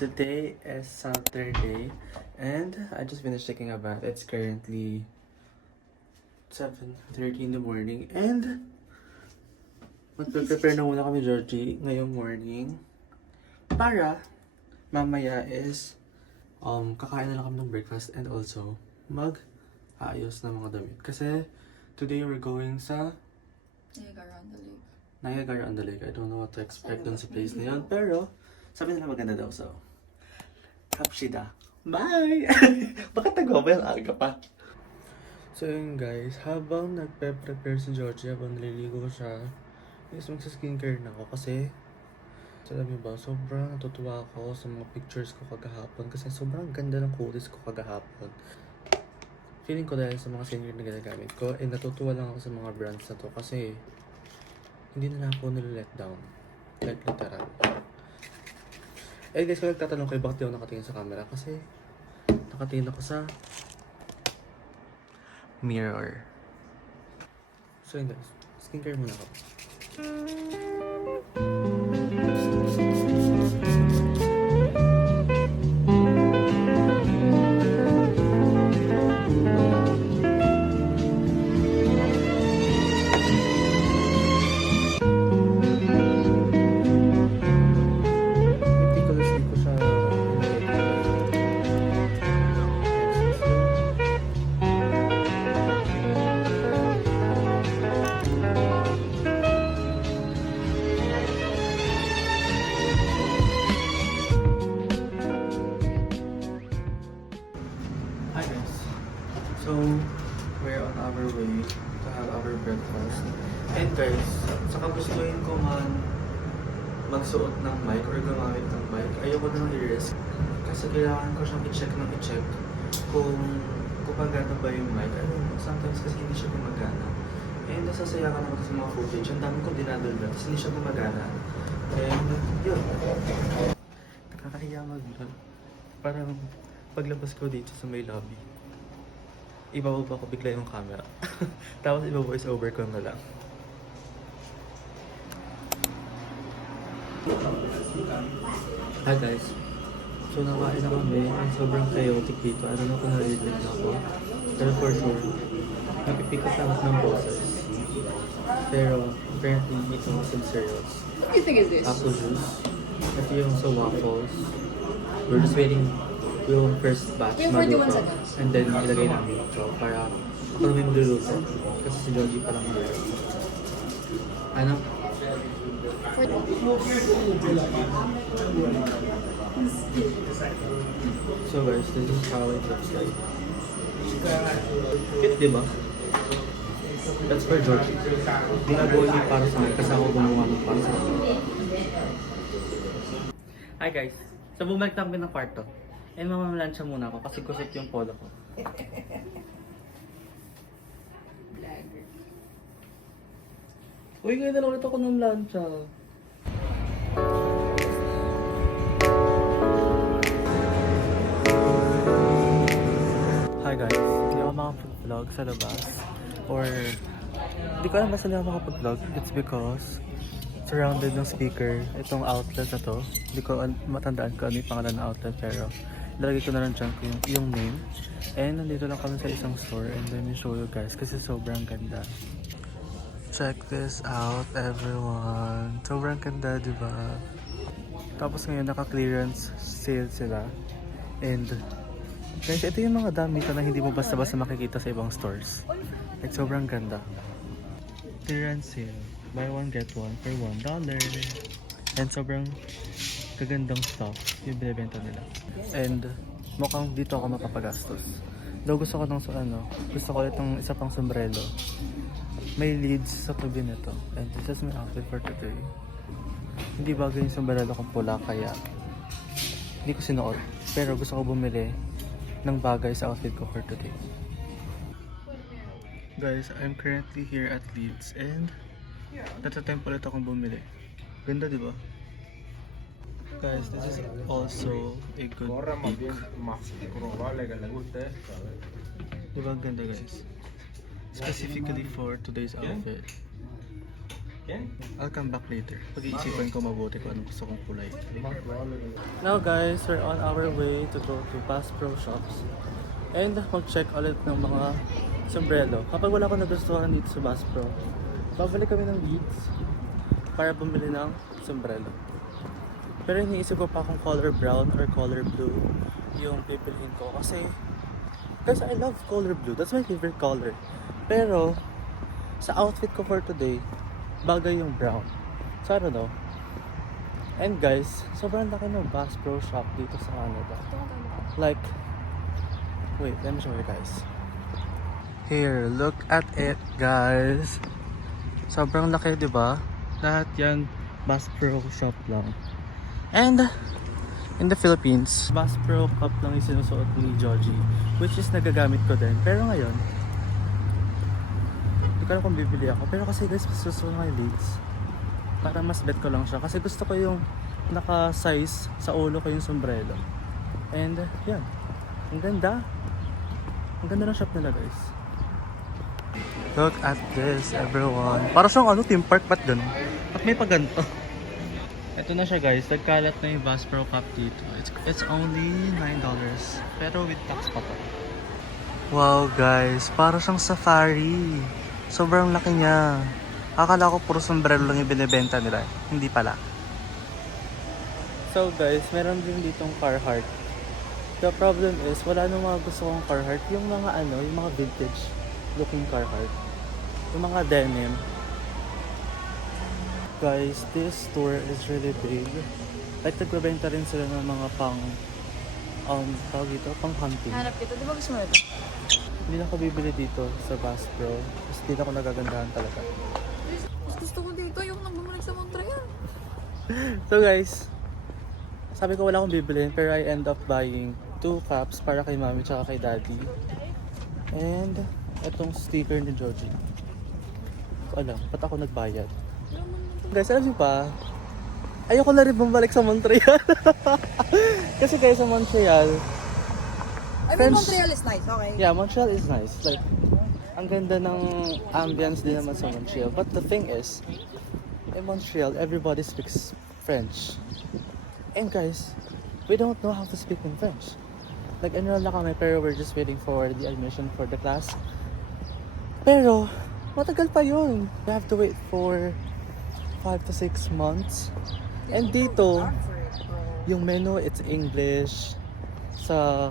today is Saturday and I just finished taking a bath. It's currently 7:30 in the morning and magpe-prepare na muna kami, Georgie, ngayong morning para mamaya is kakain na lang kami ng breakfast and also mag-aayos ng mga damit. Kasi today we're going sa Niagara on the Lake. I don't know what to expect dun sa place na yun, pero sabi nila maganda daw, so kapshida. Bye! Bakit nag-over yung aga pa? So yun guys, habang nagpe-prepare si Georgie, habang naliligo siya, is magsa-skincare na ako kasi alam niyo ba, sobrang natutuwa ako sa mga pictures ko kagahapon kasi sobrang ganda ng kutis ko kagahapon. Feeling ko dahil sa mga skincare na ginagamit ko, natutuwa lang ako sa mga brands na to kasi hindi na lang ako nililet down. Like literal. Guys, kung nagtatanong kayo bakit ako nakatingin sa camera, kasi nakatingin ako sa mirror. So yun guys, skincare muna ako. Hi guys. So, we're on our way to have our breakfast. And guys, saka gustuhin ko man magsuot ng mic or gumamit ng mic, ayoko nang i-risk. Kasi kailangan ko siyang i-check ng i-check kung gumagana ba yung mic. Sometimes kasi hindi siya gumagana. And nasasaya ka naman sa mga footage. Ang dami kong dinadala, tapos hindi siya gumagana. And yun. Nakakahiya mag-vlog. Parang paglabas ko dito sa may lobby, ibababa ko bigla yung camera. Tapos iba-voice over ko na lang. Hi guys. So nakain na kami and sobrang chaotic dito. I don't know kung narinig na ako. Pero for sure, napipick up out ng boses. Pero apparently ito some cereals. What do you think is this? Apple juice. Ito yung sa waffles. We're just waiting yung first batch Yung 41 maluto. seconds. And then ilagay namin ito para ako namin magluluto. Kasi si Georgie parang magluluto. Ano? So guys, this is how it looks like. Cute, diba? That's for Georgie. Ginagawa niya para sa akin kasi ako gumawa ng para sa akin. Hi guys! So bumalik na kami ng kwarto. And mamamalansya muna ako kasi kusot yung polo ko. Vlogger. Uy, ngayon na lang ulit ako ng lansya. Hi guys, hindi ako makapag-vlog sa labas. Or, hindi ko alam basta hindi ako makapag-vlog. It's because surrounded ng speaker, itong outlet na to. Hindi ko matandaan ko ano yung pangalan ng outlet pero lalagay ko na lang dyan yung name. And nandito lang kami sa isang store and then I show you guys kasi sobrang ganda. Check this out everyone. Sobrang ganda, di ba? Tapos ngayon naka-clearance sale sila. And guys, ito yung mga damit na hindi mo basta-basta makikita sa ibang stores. Like sobrang ganda. Clearance sale. Buy one get one for $1. And sobrang kagandang stuff yung binibenta nila. And mukhang dito ako mapapagastos. Though gusto ko gusto ko itong isa pang sombrero. May leads sa tabi nito. And this is my outfit for today. Hindi bagay yung sombrero kong pula kaya hindi ko sinuot. Pero gusto ko bumili ng bagay sa outfit ko for today. Guys, I'm currently here at Leeds and nata-time ulit akong bumili. Ganda, di ba? Guys, this is also a good pick. Diba ang ganda guys? Specifically for today's outfit. I'll come back later. Pag-iisipan ko mabuti kung anong gusto kong kulay. Now guys, we're on our way to go to Bass Pro Shops. And mag-check ulit ng mga sombrero. Kapag wala akong nagustuhan dito sa Bass Pro, babalik kami ng Leeds para bumili ng sombrero. Pero iniisip ko pa kung color brown or color blue yung pipiliin ko. Kasi I love color blue. That's my favorite color. Pero sa outfit ko for today, bagay yung brown. So I don't know. And guys, sobrang laki ng Bass Pro Shop dito sa Canada. Like, wait, let me show you guys. Here, look at it guys. Sobrang laki, di ba? Lahat yan Bass Pro Shop lang. And in the Philippines, Bass Pro Cup lang yung sinusuot ni Joji, which is nagagamit ko din. Pero ngayon, hindi ko alam kung bibili ako. Pero kasi guys, susunod ko yung Leeds. Para mas bet ko lang siya. Kasi gusto ko yung naka-size sa ulo ko yung sombrero. And yan. Ang ganda. Ang ganda ng shop nila guys. Look at this everyone. Para siyang ano, theme park, ba't ganun? At may paganto. Ito na siya guys. Nagkalat na yung Bass Pro Cup dito. It's only $9. Pero with tax pa to. Wow guys. Para siyang safari. Sobrang laki niya. Akala ko puro sombrero lang yung binibenta nila. Hindi pala. So guys, meron din ditong Carhartt. The problem is, wala nang mga gusto kong Carhartt. Yung mga ano, yung mga vintage looking Carhartt. Yung mga denim. Guys, this store is really big. Like, nagbebenta rin sila ng mga pang tawag dito, pang hunting. Hanap kita. Di ba gusto mo ito? Hindi na ako bibili dito sa Bass Pro. Kasi dito ako nagagandahan talaga. Mas gusto ko dito yung nang bumalik sa Montreal. So guys, sabi ko wala akong bibilhin pero I end up buying 2 caps para kay mami tsaka kay daddy. And etong sticker ni Joji. So alam, ba't ako nagbayad? Guys, alam niyo pa, ayoko na rin bumalik sa Montreal. Kasi guys, sa Montreal, I mean, Montreal is nice, okay? yeah, Montreal is nice. Like, ang ganda ng ambience din naman sa Montreal. But the thing is, in Montreal, everybody speaks French. And guys, we don't know how to speak in French. Like, enroll na kami, pero we're just waiting for the admission for the class. Pero, matagal pa yun. We have to wait for 5 to 6 months. And dito, yung menu, it's English. Sa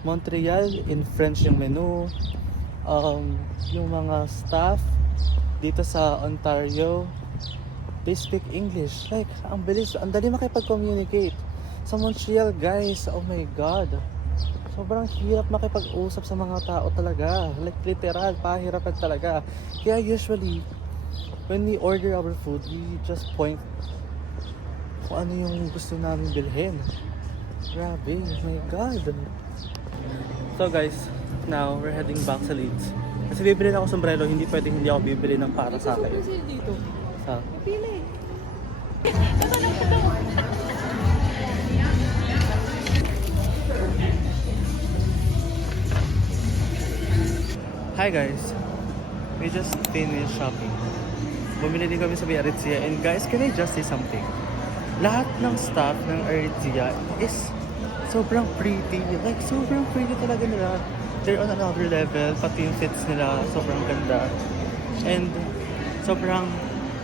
Montreal, in French yung menu. Yung mga staff dito sa Ontario, they speak English. Like, ang bilis, ang dali makipag-communicate. Sa Montreal, guys, oh my God. Sobrang hirap makipag-usap sa mga tao talaga. Like, literal, pahirapan talaga. Kaya usually, when we order our food, we just point kung ano yung gusto namin bilhin. Grabe, oh my God. So guys, now we're heading back sa Leeds. Kasi bibili na ako sombrero, hindi pwedeng hindi ako bibili ng para sa akin. dito. Sa Pili. Hi guys, we just finished shopping. Bumili din kami sa Aritzia, and guys, can I just say something? Lahat ng staff ng Aritzia is sobrang pretty. Like, sobrang pretty talaga nila. They're on another level. Pati yung fits nila, sobrang ganda. And sobrang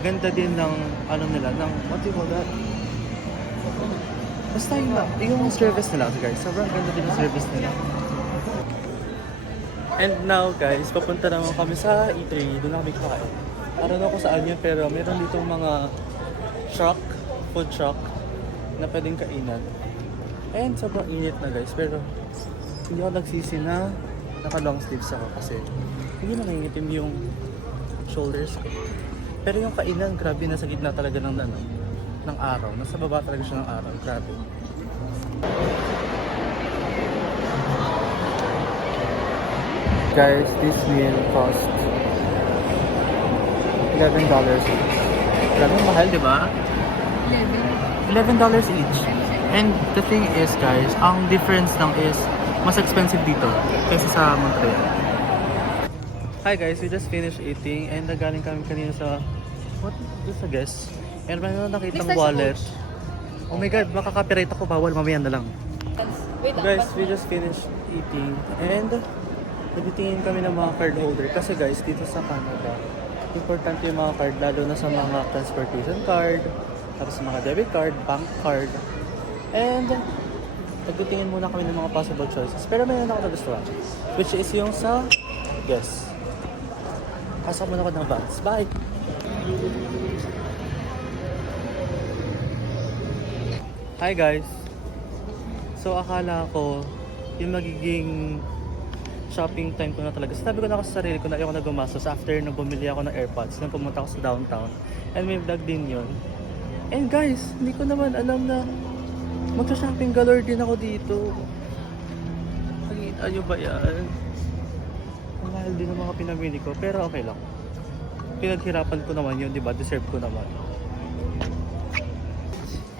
ganda din ng ano nila, ng what do you call that? Basta yung service nila, guys. Sobrang ganda din ng service nila. And now guys, papunta naman kami sa eatery. Doon na kami kakain. I don't know kung saan yun, pero meron dito mga truck, food truck na pwedeng kainan. And sobrang init na guys, pero hindi ako nagsisi na naka long sleeves ako kasi hindi na nangingitim yung shoulders ko. Pero yung kainan, grabe, nasa gitna talaga ng ng araw. Nasa baba talaga siya ng araw, grabe. Guys, this meal cost $11 each. Grabe, mahal, di ba? $11 each. And the thing is guys, ang difference lang is mas expensive dito kaysa sa Montreal. Hi guys, we just finished eating and nagaling kami kanina sa What? This a guess? And meron na nakitang Next time sa wallet. Coach. Oh my god, baka copyright ako. Bawal, mamaya na lang. Wait lang. Guys, we just finished eating and nagtitingin kami ng mga card holder kasi guys, dito sa Canada, importante yung mga card lalo na sa mga transportation card, tapos mga debit card, bank card, and nagtitingin muna kami ng mga possible choices. Pero mayroon ako nagustuhan, which is yung sa Guess. Pasok muna ako ng Vans. Bye! Hi guys! So akala ko yung magiging shopping time ko na talaga. Sabi ko na ako sa sarili ko na ayoko na gumastos after nung bumili ako ng AirPods nung pumunta ako sa downtown. And may vlog din yun. And guys, hindi ko naman alam na magsa-shopping galore din ako dito. Nakikita nyo ba yan? Ang mahal din ng mga pinamili ko, pero okay lang. Pinaghirapan ko naman yun, di ba? Deserve ko naman.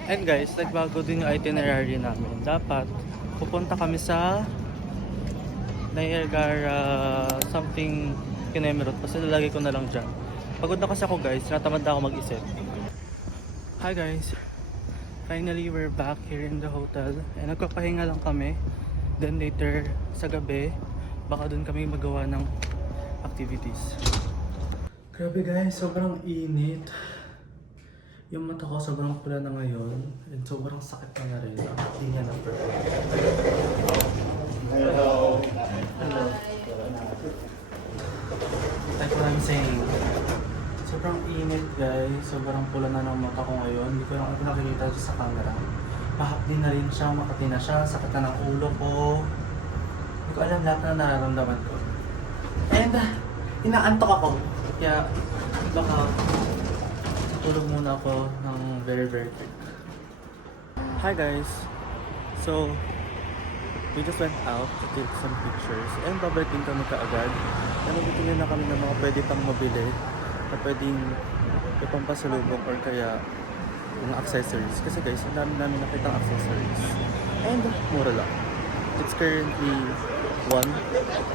And guys, nagbago din yung itinerary namin. Dapat pupunta kami sa Niagara something Kinemerot kasi lalagay ko na lang dyan. Pagod na kasi ako guys, natamad na ako mag-isip. Hi guys! Finally, we're back here in the hotel and nagpapahinga lang kami. Then later, sa gabi, baka dun kami magawa ng activities. Grabe guys, sobrang init. Yung mata ko sobrang pula na ngayon and sobrang sakit na rin. Ang linya ng purple. Hello. Hello. Like what I'm saying. Sobrang init guys. Sobrang pula na ng mata ko ngayon. Hindi ko lang nakikita sa camera. Mahapdi na rin siya, makati na siya, sakit na ng ulo ko. Hindi ko alam lahat na nararamdaman ko. And inaantok ako. Kaya baka tulog muna ako ng very quick. Hi guys! So, we just went out to take some pictures and babalik din kami kaagad. And nagtitingin na kami ng mga pwede pang mabili na pwedeng ipampasalubong or kaya mga accessories. Kasi guys, ang dami namin nakita accessories. And mura lang. It's currently 1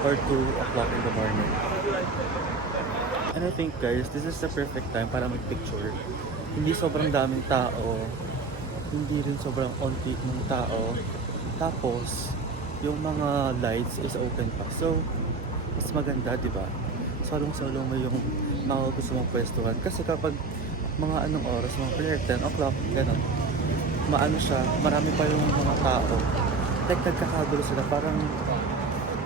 or 2 o'clock in the morning. And I think guys, this is the perfect time para mag-picture. Hindi sobrang daming tao, hindi rin sobrang onti ng tao. Tapos, yung mga lights is open pa. So, mas maganda, di ba? Solong-solong mo yung mga gusto mong pwestuhan. Kasi kapag mga anong oras, mga 10 o'clock, gano'n, maano siya, marami pa yung mga tao. Like, nagkakagulo sila, parang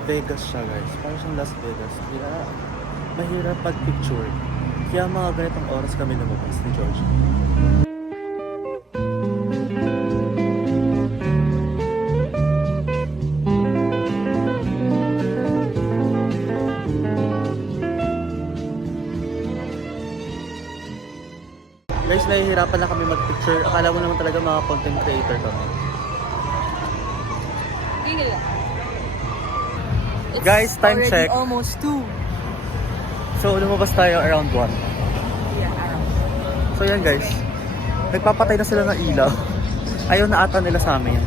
Vegas siya guys. Parang siyang Las Vegas. Kaya, mahirap pag-picture. Kaya mga ganitong oras kami lumabas ni George. Guys, nahihirapan na kami mag-picture. Akala mo naman talaga mga content creator kami. Guys, time check. Almost 2. So, lumabas tayo around 1. Yeah, So yan guys, nagpapatay na sila ng ilaw. Ayaw na ata nila sa amin.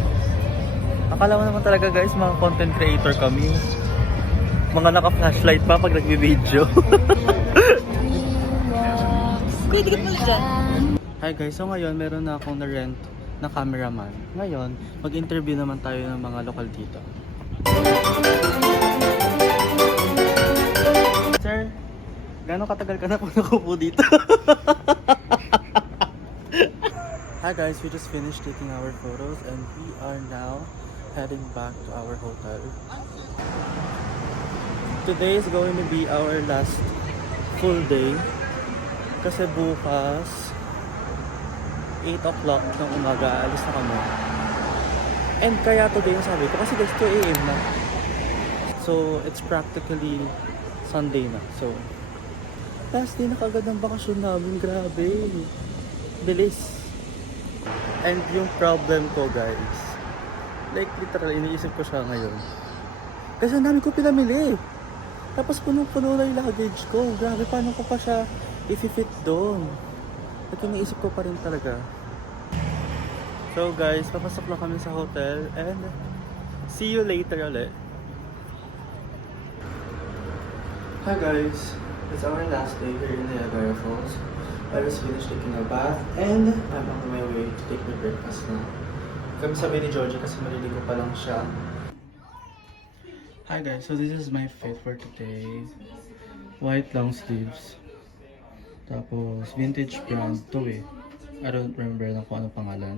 Akala mo naman talaga guys, mga content creator kami. Mga naka-flashlight pa pag nagbi-video. Kuya, dikit mo lang dyan. Hi guys, so ngayon meron na akong na-rent na cameraman. Ngayon, mag-interview naman tayo ng mga lokal dito. Sir, gano'ng katagal ka na po nakupo dito? Hi guys, we just finished taking our photos and we are now heading back to our hotel. Today is going to be our last full day kasi bukas 8 o'clock ng umaga alis na kami. And kaya today yung sabi ko kasi guys 2 AM na. So it's practically Sunday na. So last day na kagad ng bakasyon namin. Grabe. Bilis. And yung problem ko guys, like literal iniisip ko siya ngayon. Kasi ang dami ko pinamili. Tapos punong-puno na yung luggage ko. Grabe, paano ko pa siya i-fit doon? At iniisip ko pa rin talaga. So guys, papasok na kami sa hotel and see you later ulit. Hi guys, it's our last day here in Niagara Falls. I just finished taking a bath and I'm on my way to take my breakfast now. Kami sabi ni Georgie kasi maliligo pa lang siya. Hi guys, so this is my fit for today. White long sleeves. Tapos vintage brand to eh. I don't remember na kung anong pangalan.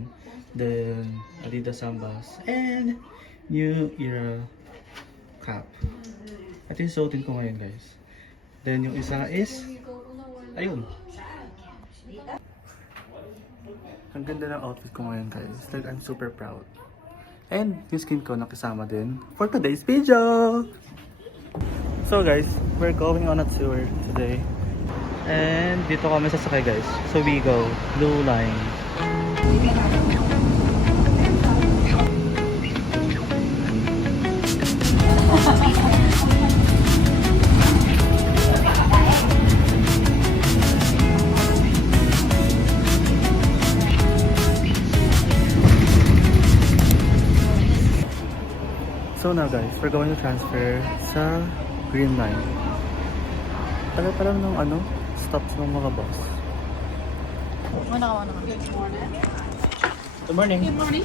Then Adidas Sambas and New Era cap. Ito yung suotin ko ngayon guys. Then yung isa is ayun. Ang ganda ng outfit ko ngayon guys. Like I'm super proud. And yung skin ko nakisama din for today's video. So guys, we're going on a tour today. And dito kami sasakay guys. So we go Blue Line. So now guys, we're going to transfer sa Green Line. Tagal pa lang ng stops ng mga bus. Mana ka. Good morning. Good morning.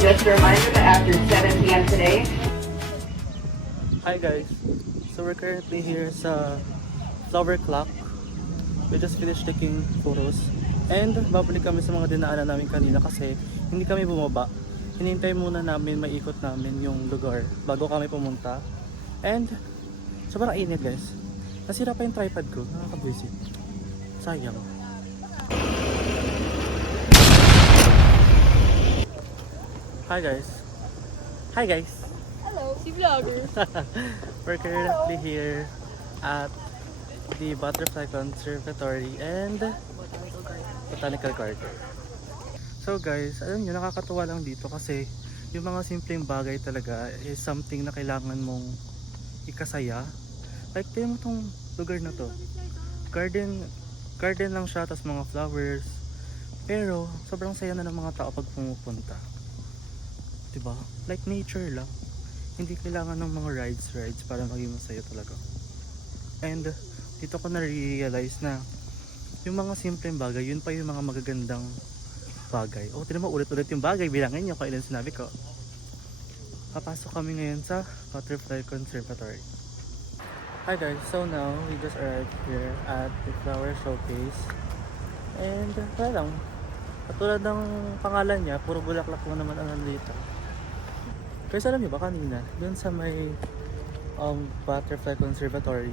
Just a reminder that after 7 p.m. today, Hi guys. So we're currently here sa Flower Clock. We just finished taking photos. And babalik kami sa mga dinaanan namin kanina kasi hindi kami bumaba. Hinintay muna namin maikot namin yung lugar bago kami pumunta. And sobrang init guys. Nasira pa yung tripod ko. Nakaka-visit. Sayang. Hi guys. Hi guys. Hello, si vlogger. We're currently here at the Butterfly Conservatory and Botanical Garden. So guys, alam nyo, nakakatuwa lang dito kasi yung mga simpleng bagay talaga is something na kailangan mong ikasaya. Like, tingnan mo tong lugar na to. Garden lang siya, tas mga flowers. Pero, sobrang saya na ng mga tao pag pumupunta. Diba? Like nature lang. Hindi kailangan ng mga rides para maging masaya talaga. And dito ko na-realize na yung mga simpleng bagay, yun pa yung mga magagandang bagay. Oh, tinan mo ulit-ulit yung bagay. Bilangin nyo kung ilan sinabi ko. Papasok kami ngayon sa Butterfly Conservatory. Hi guys, so now we just arrived here at the flower showcase. And wala lang. Katulad ng pangalan niya, puro bulaklak mo naman ang nandito. Kasi alam niyo ba kanina, dun sa may Butterfly Conservatory,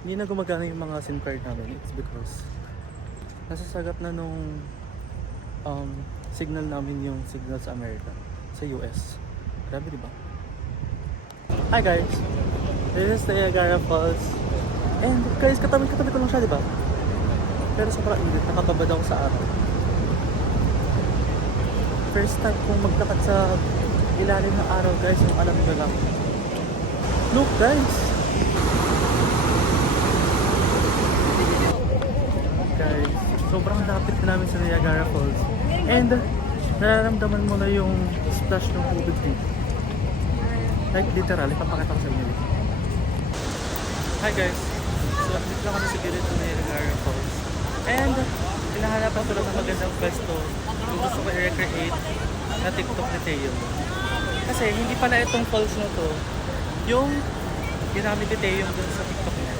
hindi na gumagana yung mga SIM card namin. It's because nasasagap na nung signal namin yung signal sa America, sa US. Grabe diba? Hi guys! This is the Niagara Falls. And guys, katabi ko lang siya diba? Pero sobrang init, nakababad ako sa araw. First time kong maglakad sa ilalim ng araw guys, yung alam ko lang. Look guys! Guys, sobrang lapit na namin sa Niagara Falls. And nararamdaman mo na yung splash ng tubig dito. Like literal, ipapakita ko sa inyo. Hi guys! So, dito lang kami sa gilid ng Niagara Falls. And hinahanapan ko lang ng magandang pwesto kung gusto ko i-recreate na TikTok ni Teo. Kasi hindi pala itong falls na to yung ginamit ni Teo dun sa TikTok niya.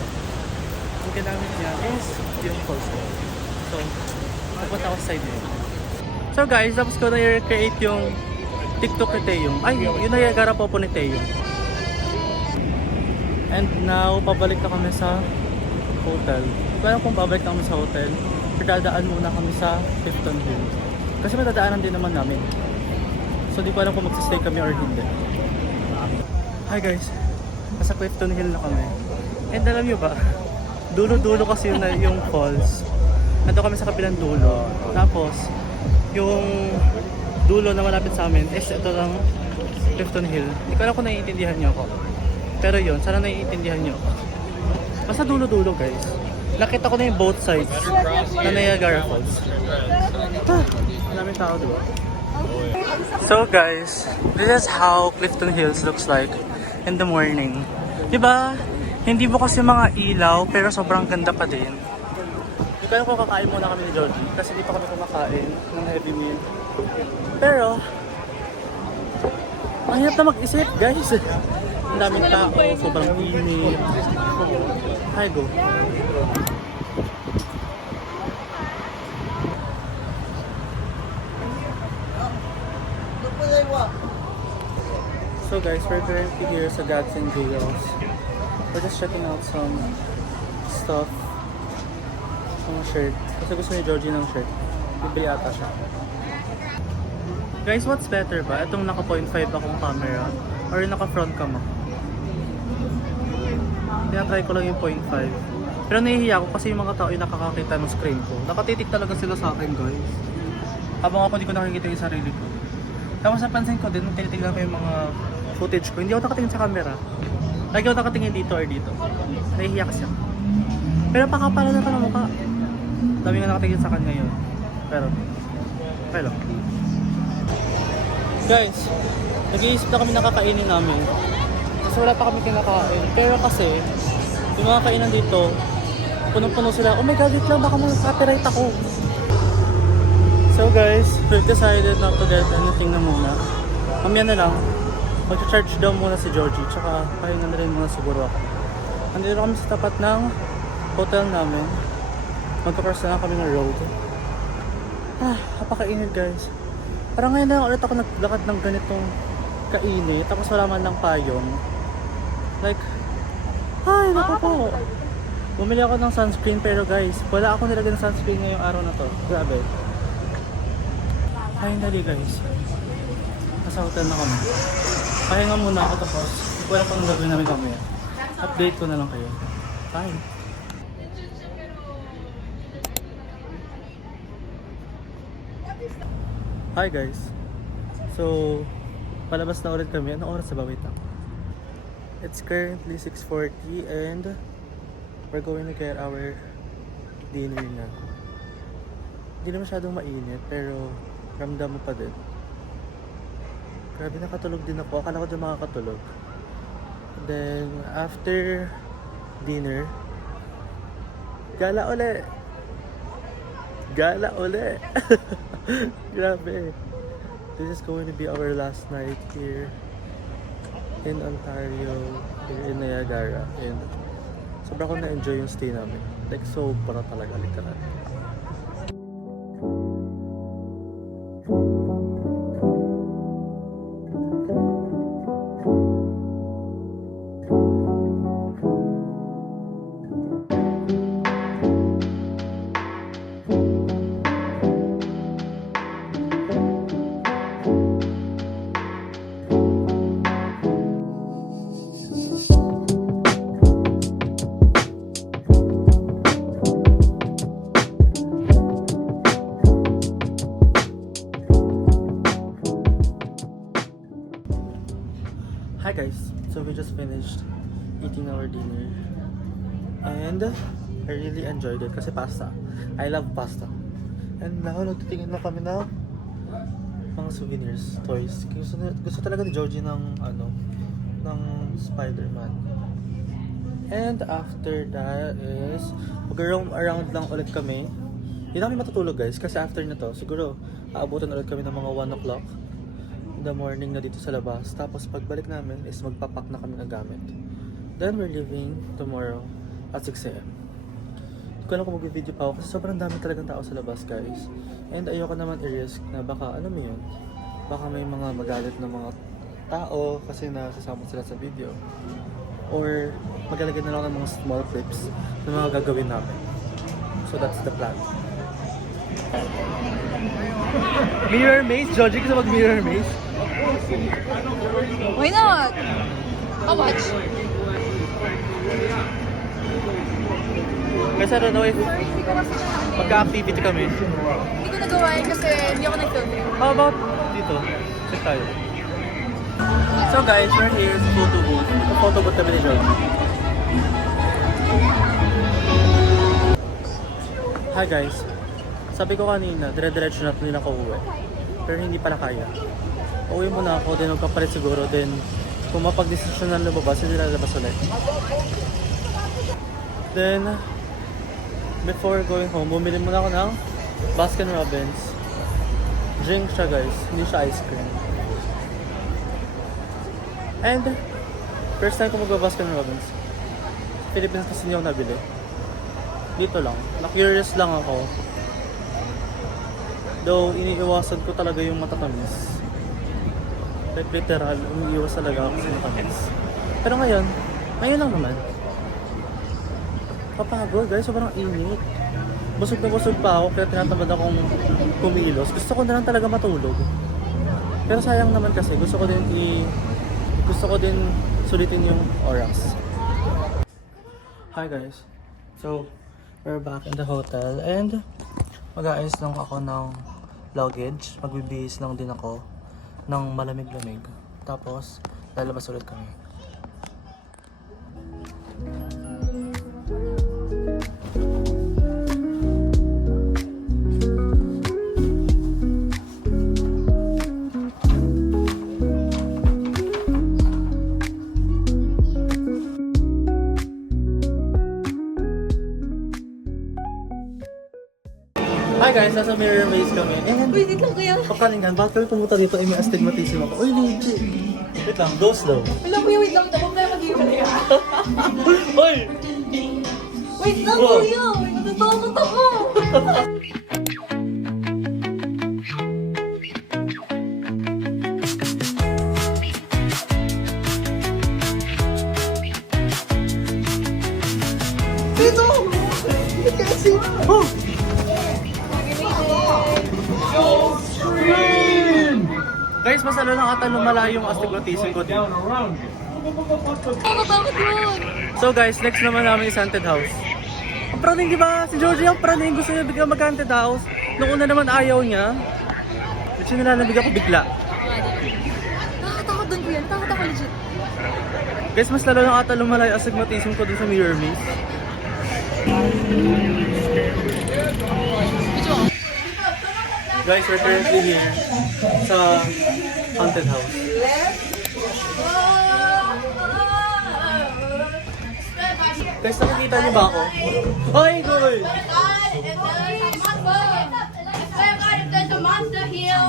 Ang ginamit niya is yung falls na. So, pupunta ako sa side niya. So guys, tapos ko na i-recreate yung TikTok ni Teo. Ay, yun na Niagara po ni Teo. And now, pabalik na kami sa hotel. Hindi ko alam kung babalik na kami sa hotel. Pero dadaan muna kami sa Clifton Hill. Kasi matadaanan din naman namin. So di ko alam kung magsistay kami or hindi. Hi guys, nasa Clifton Hill na kami. And alam nyo ba, dulo-dulo kasi yun na yung falls. Nandito kami sa kabilang dulo. Tapos, yung dulo na malapit sa amin is ito lang Clifton Hill. Hindi ko alam kung naiintindihan nyo ako. Pero yun, sana naiintindihan nyo. Basta dulo-dulo guys. Nakita ko na yung both sides na Niagara Falls. Maraming tao diba? So guys, this is how Clifton Hills looks like in the morning. Diba? Hindi bukas yung mga ilaw pero sobrang ganda pa din. Hindi ko kung kakain muna kami ni Georgie kasi di pa kami kumakain ng heavy meal. Pero, ang hirap na mag-isip guys. Ang daming tao, sobrang init. Hi go. So guys, we're currently here sa Gads and Gales. We're just checking out some stuff. Some shirt. Kasi gusto ni Georgie ng shirt. Bibili ata siya. Guys, what's better ba? Itong naka 0.5 akong camera or yung naka front cam ako? Tinatry ko lang yung 0.5. Pero nahihiya ako kasi yung mga tao yung nakakakita ng screen ko. Nakatitik talaga sila sa akin guys. Habang ako di ko nakikita yung sarili ko. Tapos napansin ko din, nung tinitignan ko yung mga footage ko, hindi ako nakatingin sa camera. Lagi ako nakatingin dito or dito. Nahihiya kasi ako. Pero pakapala na ito ng mukha. Dami nga nakatingin sa akin ngayon. Pero, okay lang. Guys, nag-iisip na kami nakakainin namin. Kasi wala pa kami kinakain. Pero kasi, yung mga kainan dito, punong-puno sila. Oh my god, wait lang, baka mag-copyright ako. So guys, we've decided not to get anything na muna. Mamaya na lang, mag-charge daw muna si Georgie. Tsaka, pahinga na rin muna siguro ako. Nandito kami sa tapat ng hotel namin. Magka-cross na lang kami ng road. Napakainit guys. Parang ngayon na ulit ako naglakad ng ganitong kainit. Tapos wala man lang payong. Like, ay, naku po. Bumili ako ng sunscreen pero guys, wala ako nilagay ng sunscreen ngayong araw na to. Grabe. Finally guys, nasa hotel na kami. Pahinga muna ako tapos wala pang gagawin namin kami. Update ko na lang kayo. Bye! Hi guys! So, palabas na ulit kami. Anong oras na ba? Wait lang. It's currently 6:40 and we're going to get our dinner na. Hindi na masyadong mainit pero ramdam mo pa din. Grabe, nakatulog din ako. Akala ko din makakatulog. Then, after dinner, gala uli. Gala uli. Grabe. This is going to be our last night here in Ontario, here in Niagara. And sobra ko na-enjoy yung stay namin. Like, sobra talaga, literal. Hi guys, so we just finished eating our dinner and I really enjoyed it kasi pasta. I love pasta. And now nagtitingin na kami ng mga souvenirs, toys. Gusto talaga ni Georgie ng ng Spider-Man. And after that is mag-roam around lang ulit kami. Hindi namin matutulog guys kasi after na to siguro aabutan ulit kami ng mga 1 o'clock in the morning na dito sa labas. Tapos pagbalik namin is magpapak na kami ng gamit. Then we're leaving tomorrow at 6 AM. Hindi ko alam kung mag-video pa ako kasi sobrang dami talagang tao sa labas guys. And ayoko naman i-risk na baka mo yun, baka may mga magalit na mga tao kasi nasasama sila sa video. Or maglalagay na lang ng mga small clips na mga gagawin namin. So that's the plan. Mirror maze? Georgie, gusto mag-mirror maze? Why not? How much? Kasi I don't know if magka-activity kami. Hindi ko nagawa yun kasi hindi ako nag-film. How about dito? Check tayo. So guys, we're here sa photo booth. Photo booth kami ni Joey. Hi guys. Sabi ko kanina, dire-diretso na din ako uwi. Pero hindi pala kaya. Uwi muna ako, then magpapalit siguro. Then, kung mapag-desisyon na lumabas, hindi lalabas ulit. Then, before going home, bumili muna ako ng Baskin Robbins. Drink siya guys, hindi siya ice cream. And, first time ko mag-Baskin Robbins. Philippines kasi hindi ako nabili. Dito lang. Na-curious lang ako. Though, iniiwasan ko talaga yung matatamis. Like literal, iniiwas talaga ako sa matamis. Pero ngayon lang naman. Papagod guys, sobrang init. Busog na busog pa ako, kaya tinatamad akong kumilos. Gusto ko na lang talaga matulog. Pero sayang naman kasi, gusto ko din sulitin yung oras. Hi guys. So, we're back in the hotel and mag-aayos lang ako ng luggage. Magbibihis lang din ako ng malamig-lamig. Tapos, lalabas ulit kami. Hi guys, nasa Mirror Maze kami. And Uy, dito lang kuya. pagkalingan, bakit kami pumunta dito ay may astigmatism ako? Uy, legit. Wait lang, go slow. Wala kuya, wait lang. Tapos na mag-iwalay ka. Uy! Wait lang Oh. kuya. May natutakot ako. Dito! Kasi... Oh! Guys, mas lalo lang ata lumala yung astigmatism ko dito. Nakatakot yun. So guys, next naman namin is haunted house. Ang praning, di ba? Si Georgie ang praning. Gusto niya bigla mag-haunted house. Noong una naman ayaw niya. At siya nilalamig ako bigla. Nakatakot doon kuya. Nakatakot ako legit. Guys, mas lalo lang ata lumala yung astigmatism ko dun sa Mirror Maze. Guys, we're currently here sa haunted house. Guys, nakikita niyo ba ako? Hi, Goy! There's a monster here.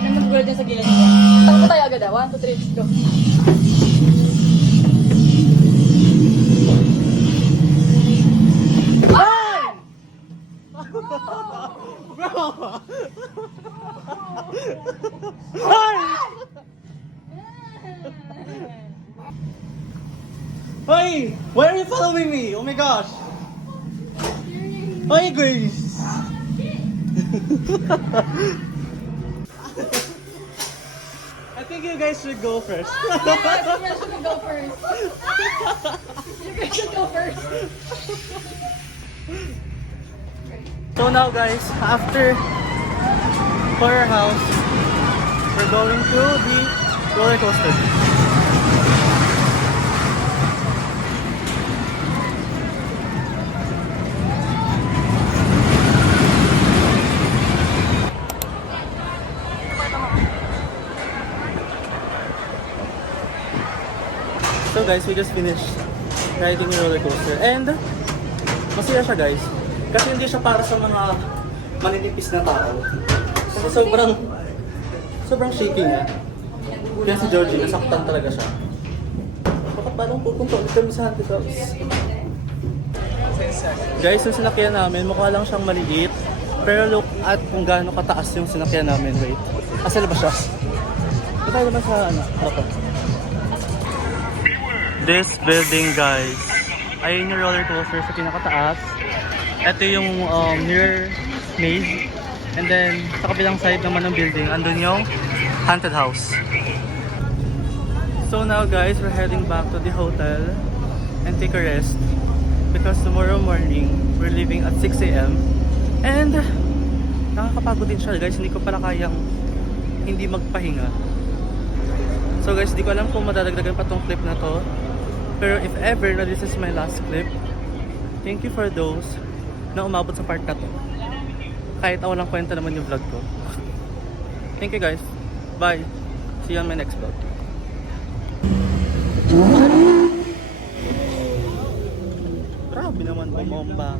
Nang mag-gulat dyan sa gilid niya. Takbo tayo agad ah. 1, 2, 3, let's go. Hi! Why are you following me? Oh my gosh! Hi, Grace! I think you guys should go first. Yes, you guys should go first. You guys should go first. So now guys, after horror house, we're going to the roller coaster. So guys, we just finished riding the roller coaster and masaya siya guys. Kasi hindi siya para sa mga maninipis na tao. Kasi sobrang shaking niya. Kaya si Georgie, nasaktan talaga siya. Bakit parang pupunta ulit kami sa haunted house? Guys, yung sinakyan namin, mukha lang siyang maliit. Pero look at kung gaano kataas yung sinakyan namin. Wait, asa ba siya? Ito naman sa motor. This building guys, ayun yung roller coaster sa pinakataas. Ito yung mirror maze. And then, sa kabilang side naman ng building, andun yung haunted house. So now guys, we're heading back to the hotel and take a rest. because tomorrow morning we're leaving at 6 a.m. and nakakapagod din siya guys, hindi ko pala kayang hindi magpahinga. So guys, di ko alam kung madadagdagan pa tong clip na to, pero if ever na this is my last clip, thank you for those na umabot sa part na to. Kahit walang kwenta naman yung vlog ko. Thank you guys. Bye. See you on my next vlog. Grabe naman bomba.